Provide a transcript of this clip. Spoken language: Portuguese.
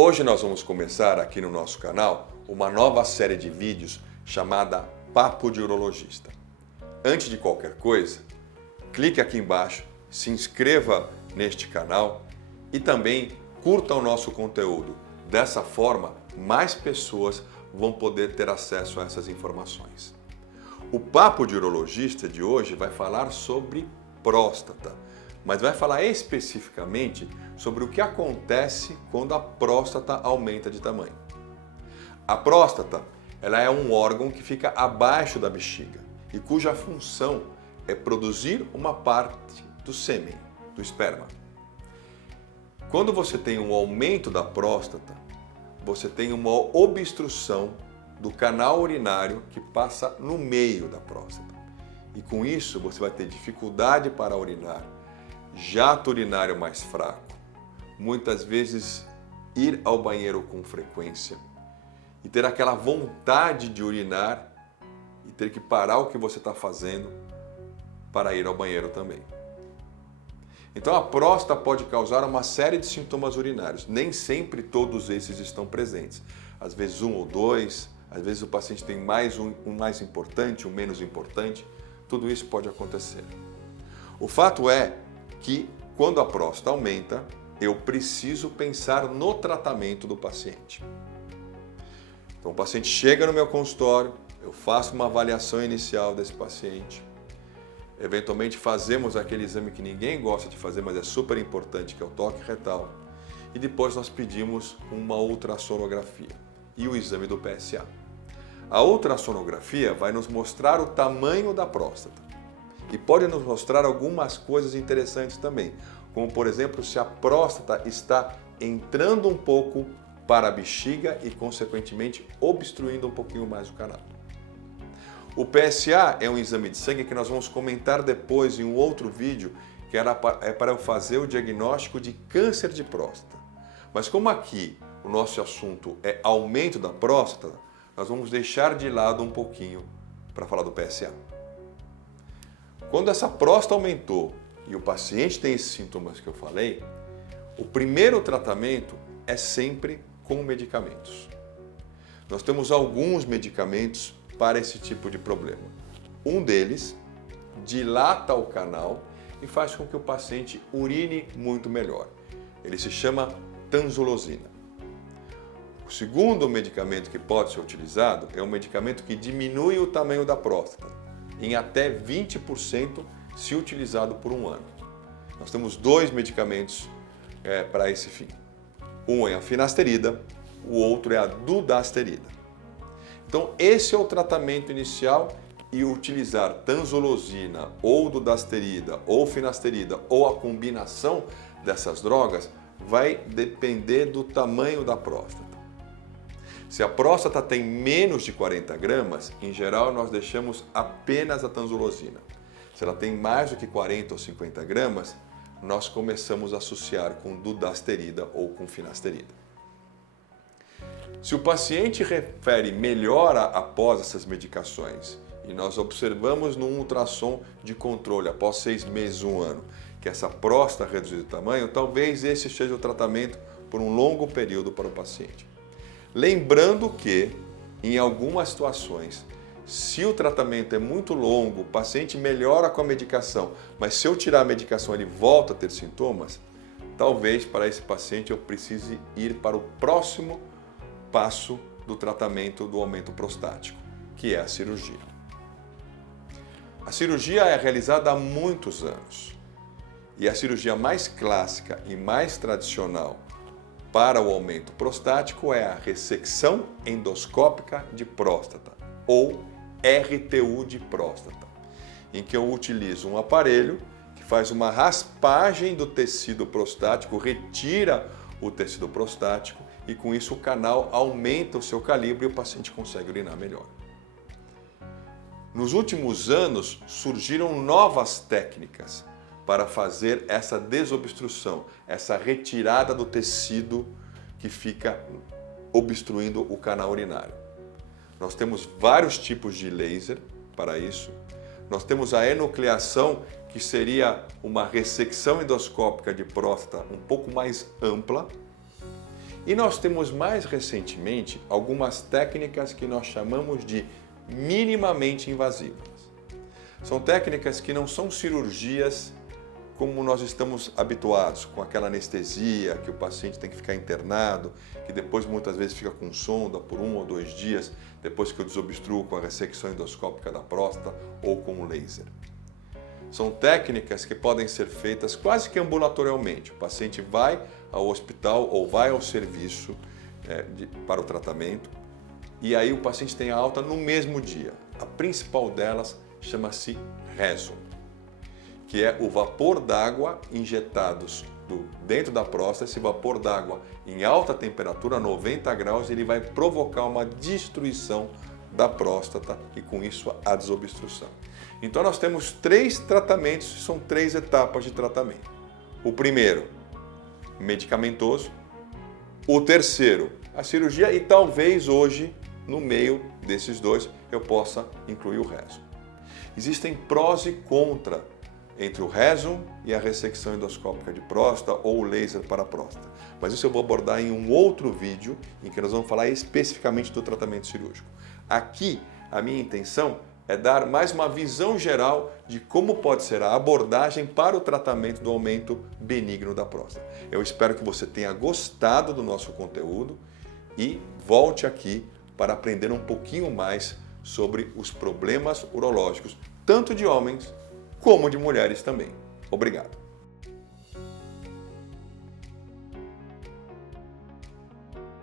Hoje nós vamos começar aqui no nosso canal uma nova série de vídeos chamada Papo de Urologista. Antes de qualquer coisa, clique aqui embaixo, se inscreva neste canal e também curta o nosso conteúdo. Dessa forma, mais pessoas vão poder ter acesso a essas informações. O Papo de Urologista de hoje vai falar sobre próstata, mas vai falar especificamente sobre o que acontece quando a próstata aumenta de tamanho. A próstata, ela é um órgão que fica abaixo da bexiga e cuja função é produzir uma parte do sêmen, do esperma. Quando você tem um aumento da próstata, você tem uma obstrução do canal urinário que passa no meio da próstata. E com isso você vai ter dificuldade para urinar, jato urinário mais fraco, muitas vezes ir ao banheiro com frequência e ter aquela vontade de urinar e ter que parar o que você está fazendo para ir ao banheiro também. Então a próstata pode causar uma série de sintomas urinários, nem sempre todos esses estão presentes, às vezes um ou dois, às vezes o paciente tem mais um mais importante, um menos importante, tudo isso pode acontecer. O fato é que quando a próstata aumenta, eu preciso pensar no tratamento do paciente. Então o paciente chega no meu consultório, eu faço uma avaliação inicial desse paciente, eventualmente fazemos aquele exame que ninguém gosta de fazer, mas é super importante, que é o toque retal, e depois nós pedimos uma ultrassonografia e o exame do PSA. A ultrassonografia vai nos mostrar o tamanho da próstata e pode nos mostrar algumas coisas interessantes também, como por exemplo se a próstata está entrando um pouco para a bexiga e consequentemente obstruindo um pouquinho mais o canal. O PSA é um exame de sangue que nós vamos comentar depois em um outro vídeo, que é para eu fazer o diagnóstico de câncer de próstata. Mas como aqui o nosso assunto é aumento da próstata, nós vamos deixar de lado um pouquinho para falar do PSA. Quando essa próstata aumentou e o paciente tem esses sintomas que eu falei, o primeiro tratamento é sempre com medicamentos. Nós temos alguns medicamentos para esse tipo de problema. Um deles dilata o canal e faz com que o paciente urine muito melhor. Ele se chama tanzolosina. O segundo medicamento que pode ser utilizado é um medicamento que diminui o tamanho da próstata em até 20% se utilizado por um ano. Nós temos dois medicamentos para esse fim. Um é a finasterida, o outro é a dudasterida. Então esse é o tratamento inicial e utilizar tanzolosina ou dudasterida ou finasterida ou a combinação dessas drogas vai depender do tamanho da próstata. Se a próstata tem menos de 40 gramas, em geral nós deixamos apenas a tanzolosina. Se ela tem mais do que 40 ou 50 gramas, nós começamos a associar com dudasterida ou com finasterida. Se o paciente refere melhora após essas medicações e nós observamos num ultrassom de controle após 6 meses, 1 ano, que essa próstata reduziu de tamanho, talvez esse seja o tratamento por um longo período para o paciente. Lembrando que, em algumas situações, se o tratamento é muito longo, o paciente melhora com a medicação, mas se eu tirar a medicação ele volta a ter sintomas, talvez para esse paciente eu precise ir para o próximo passo do tratamento do aumento prostático, que é a cirurgia. A cirurgia é realizada há muitos anos e a cirurgia mais clássica e mais tradicional para o aumento prostático é a ressecção endoscópica de próstata, ou RTU de próstata, em que eu utilizo um aparelho que faz uma raspagem do tecido prostático, retira o tecido prostático e com isso o canal aumenta o seu calibre e o paciente consegue urinar melhor. Nos últimos anos surgiram novas técnicas para fazer essa desobstrução, essa retirada do tecido que fica obstruindo o canal urinário. Nós temos vários tipos de laser para isso. Nós temos a enucleação, que seria uma ressecção endoscópica de próstata um pouco mais ampla. E nós temos mais recentemente algumas técnicas que nós chamamos de minimamente invasivas. São técnicas que não são cirurgias como nós estamos habituados, com aquela anestesia, que o paciente tem que ficar internado, que depois muitas vezes fica com sonda por 1 ou 2 dias, depois que eu desobstruo com a ressecção endoscópica da próstata ou com o laser. São técnicas que podem ser feitas quase que ambulatorialmente. O paciente vai ao hospital ou vai ao serviço para o tratamento e aí o paciente tem a alta no mesmo dia. A principal delas chama-se rezo, que é o vapor d'água injetados dentro da próstata. Esse vapor d'água em alta temperatura, 90 graus, ele vai provocar uma destruição da próstata e com isso a desobstrução. Então nós temos 3 tratamentos, são 3 etapas de tratamento. O primeiro, medicamentoso. O terceiro, a cirurgia, e talvez hoje, no meio desses 2, eu possa incluir o rezo. Existem prós e contras entre o rezo e a ressecção endoscópica de próstata ou o laser para a próstata. Mas isso eu vou abordar em um outro vídeo em que nós vamos falar especificamente do tratamento cirúrgico. Aqui, a minha intenção é dar mais uma visão geral de como pode ser a abordagem para o tratamento do aumento benigno da próstata. Eu espero que você tenha gostado do nosso conteúdo e volte aqui para aprender um pouquinho mais sobre os problemas urológicos, tanto de homens como de mulheres também. Obrigado.